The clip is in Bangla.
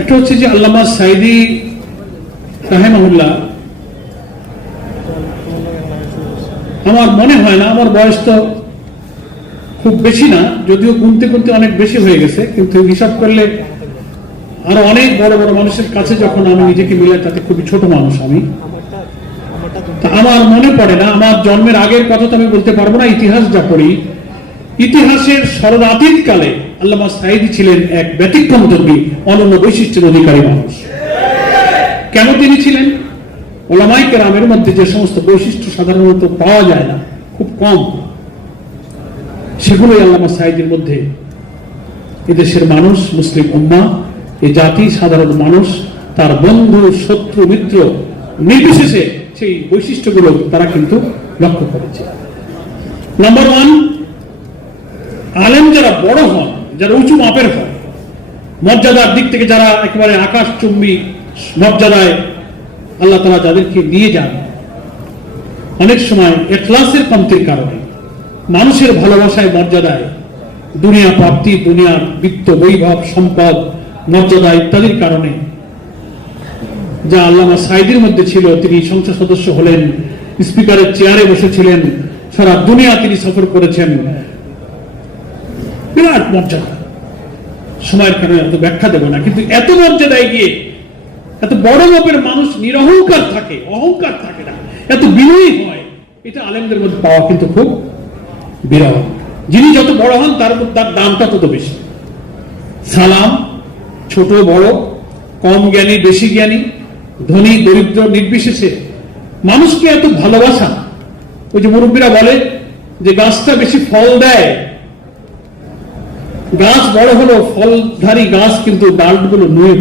একটা হচ্ছে যে আল্লামা সাঈদী রাহিমাহুল্লাহ, আমার মনে হয় না, আমার বয়স তো খুব বেশি না, যদিও গুনতে গুনতে অনেক বেশি হয়ে গেছে, কিন্তু হিসাব করলে আরো অনেক বড় বড় মানুষের কাছে যখন আমি নিজেকে মিলাই তাতে খুবই ছোট মানুষ আমি। আমার মনে পড়ে না, আমার জন্মের আগের কথা তো আমি বলতে পারবো না, ইতিহাস যা পড়ি, ইতিহাসের শরণাতীত কালে আল্লামা সাঈদী ছিলেন এক ব্যতিক্রমধর্মী অনন্য বৈশিষ্ট্যের অধিকারী মানুষ। কেন তিনি ছিলেন? ওলামায়ে কেরামের মধ্যে যে সমস্ত বৈশিষ্ট্য সাধারণত পাওয়া যায় না, খুব কম, সেগুলোই আল্লামা সাঈদীর মধ্যে। এদেশের মানুষ, মুসলিম উম্মাহ, এই জাতি, সাধারণ মানুষ, তার বন্ধু, শত্রু, মিত্র নির্বিশেষে সেই বৈশিষ্ট্যগুলো তারা কিন্তু লক্ষ্য করেছে। নাম্বার ওয়ান, আলেম যারা বড় হন, যারা উঁচু মাপের হন, মর্যাদার দিক থেকে যারা একেবারে আকাশচুম্বী মর্যাদায় আল্লাহ তাআলা যাদেরকে নিয়ে যান, অনেক সময় ইখলাসের কমতির কারণে, মানুষের ভালোবাসায়, মর্যাদায়, দুনিয়া প্রাপ্তি, দুনিয়ার বিত্ত, বৈভব, সম্পদ, মর্যাদা ইত্যাদির কারণে যা আল্লামা সাঈদীর মধ্যে ছিল, তিনি সংসদ সদস্য হলেন, স্পিকারের চেয়ারে বসেছিলেন, সারা দুনিয়া তিনি সফর করেছেন, বিরাট মর্যাদা। সময়ের কারণে এত ব্যাখ্যা দেব না, কিন্তু এত মর্যাদায় গিয়ে এত বড় মাপের মানুষ নিরহংকার থাকে, অহংকার থাকে না, এত বিনয়ী হয়, এটা আলেমদের মধ্যে পাওয়া কিন্তু খুব বিরল। যিনি যত বড় হন তার দামটা তত বেশি। সালাম, ছোট বড়, কম জ্ঞানী বেশি জ্ঞানী, ধনী দরিদ্র নির্বিশেষে মানুষকে এত ভালোবাসা। ওই যে মুরব্বীরা বলে যে গাছটা বেশি ফল দেয়, গাছ বড় হলো, ফলধারী গাছ কিন্তু ডালগুলো নুয়ে